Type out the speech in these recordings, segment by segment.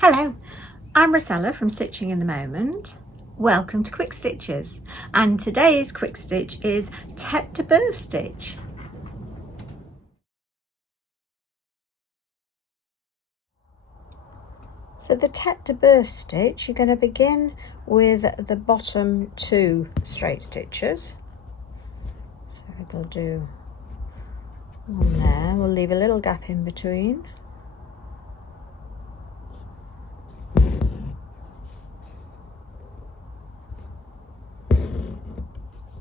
Hello, I'm Rosella from Stitching in the Moment. Welcome to Quick Stitches, and today's quick stitch is Tete to Boeuf stitch. For the Tete to Boeuf stitch, you're going to begin with the bottom 2 straight stitches. So we'll do one there, we'll leave a little gap in between.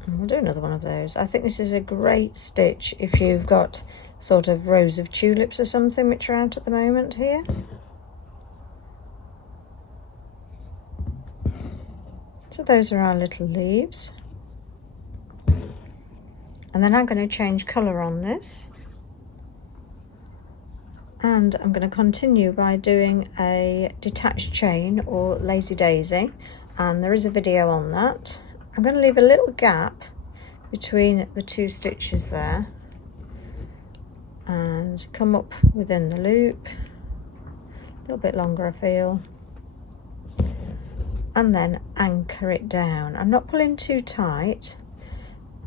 And we'll do another one of those. I think this is a great stitch if you've got sort of rows of tulips or something which are out at the moment here. So those are our little leaves. And then I'm going to change colour on this. And I'm going to continue by doing a detached chain or lazy daisy. And there is a video on that. I'm going to leave a little gap between the 2 stitches there and come up within the loop, a little bit longer I feel, and then anchor it down. I'm not pulling too tight.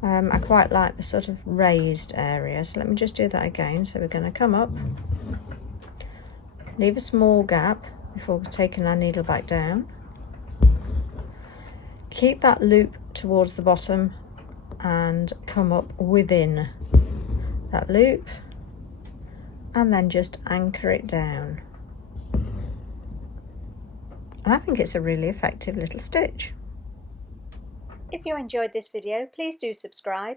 I quite like the sort of raised area, so let me just do that again. So we're going to come up, leave a small gap before taking our needle back down, keep that loop towards the bottom and come up within that loop and then just anchor it down. And I think it's a really effective little stitch. If you enjoyed this video, please do subscribe.